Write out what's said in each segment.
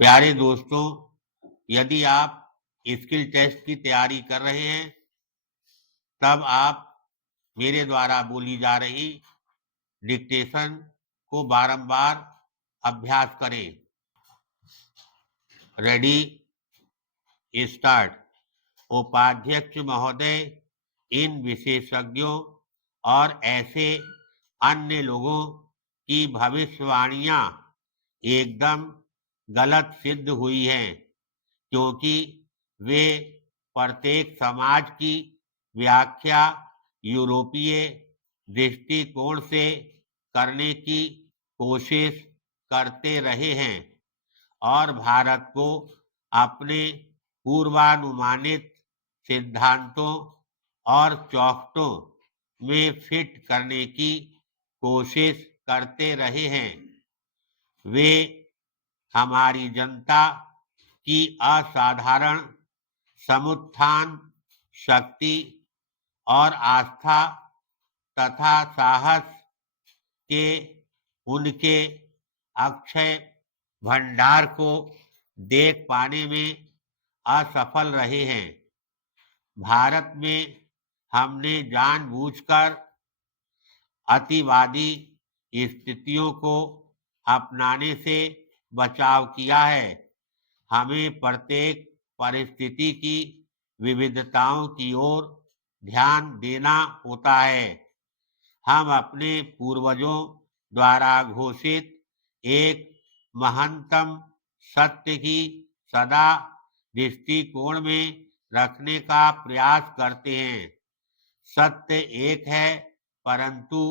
प्यारे दोस्तों, यदि आप स्किल टेस्ट की तैयारी कर रहे हैं, तब आप मेरे द्वारा बोली जा रही डिक्टेशन को बारंबार अभ्यास करें। Ready, start. उपाध्यक्ष महोदय, इन विशेषज्ञों और ऐसे अन्य लोगों की भविष्यवाणियां एकदम गलत सिद्ध हुई हैं, क्योंकि वे प्रत्येक समाज की व्याख्या यूरोपीय दृष्टिकोण से करने की कोशिश करते रहे हैं और भारत को अपने पूर्वानुमानित सिद्धांतों और चौखटों में फिट करने की कोशिश करते रहे हैं। वे हमारी जनता की असाधारण समुत्थान शक्ति और आस्था तथा साहस के उनके अक्षय भंडार को देख पाने में असफल रहे हैं। भारत में हमने जानबूझकर अतिवादी स्थितियों को अपनाने से बचाव किया है। हमें प्रत्येक परिस्थिति की विविधताओं की ओर ध्यान देना होता है। हम अपने पूर्वजों द्वारा घोषित एक महत्तम सत्य की सदा दृष्टिकोण में रखने का प्रयास करते हैं। सत्य एक है, परंतु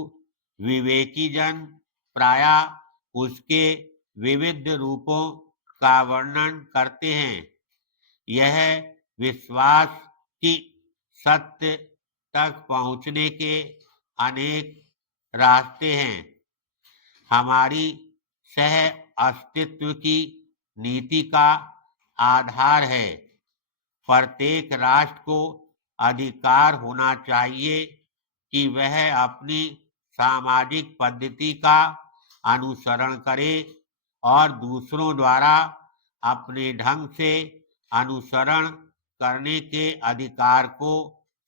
विवेकी जन प्रायः उसके विविध रूपों का वर्णन करते हैं। यह विश्वास कि सत्य तक पहुंचने के अनेक रास्ते हैं, हमारी सह अस्तित्व की नीति का आधार है। प्रत्येक राष्ट्र को अधिकार होना चाहिए कि वह अपनी सामाजिक पद्धति का अनुसरण करे और दूसरों द्वारा अपने ढंग से अनुसरण करने के अधिकार को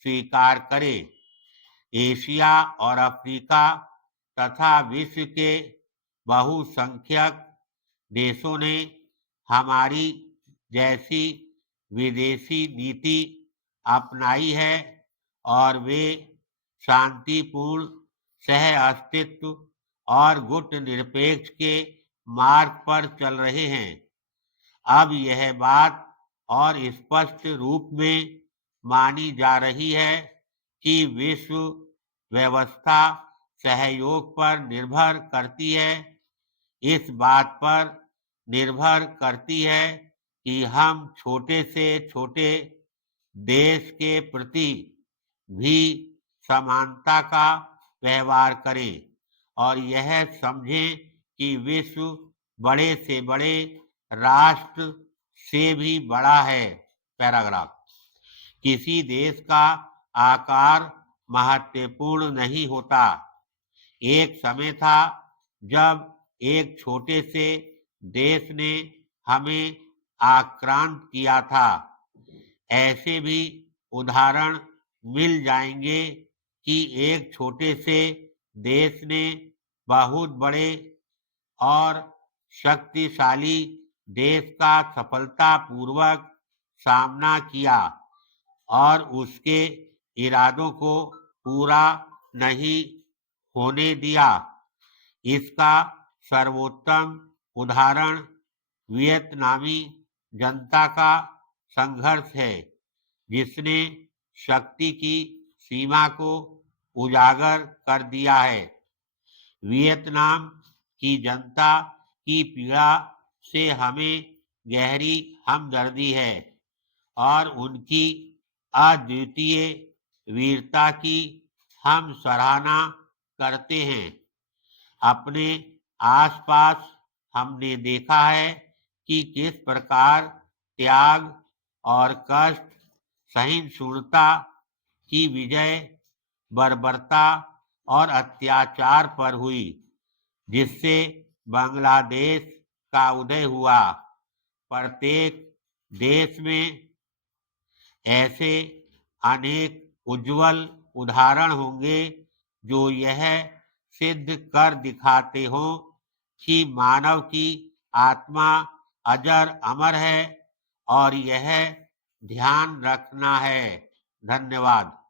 स्वीकार करे। एशिया और अफ्रीका तथा विश्व के बहुसंख्यक देशों ने हमारी जैसी विदेशी नीति अपनाई है और वे शांतिपूर्ण सह अस्तित्व और गुट निरपेक्ष के मार्ग पर चल रहे हैं। अब यह बात और स्पष्ट रूप में मानी जा रही है कि विश्व व्यवस्था सहयोग पर निर्भर करती है। इस बात पर निर्भर करती है कि हम छोटे से छोटे देश के प्रति भी समानता का व्यवहार करें और यह समझें कि विश्व बड़े से बड़े राष्ट्र से भी बड़ा है। पैराग्राफ। किसी देश का आकार महत्वपूर्ण नहीं होता। एक समय था जब एक छोटे से देश ने हमें आक्रांत किया था। ऐसे भी उदाहरण मिल जाएंगे कि एक छोटे से देश ने बहुत बड़े और शक्तिशाली देश का सफलतापूर्वक सामना किया और उसके इरादों को पूरा नहीं होने दिया। इसका सर्वोत्तम उदाहरण वियतनामी जनता का संघर्ष है, जिसने शक्ति की सीमा को उजागर कर दिया है। वियतनाम की जनता की पीड़ा से हमें गहरी हमदर्दी है और उनकी अद्वितीय वीरता की हम सराहना करते हैं। अपने आसपास हमने देखा है कि किस प्रकार त्याग और कष्ट, सहिष्णुता की विजय बर्बरता और अत्याचार पर हुई, जिससे बांग्लादेश का उदय हुआ। प्रत्येक देश में ऐसे अनेक उज्जवल उदाहरण होंगे जो यह सिद्ध कर दिखाते हो कि मानव की आत्मा अजर अमर है और यह ध्यान रखना है। धन्यवाद।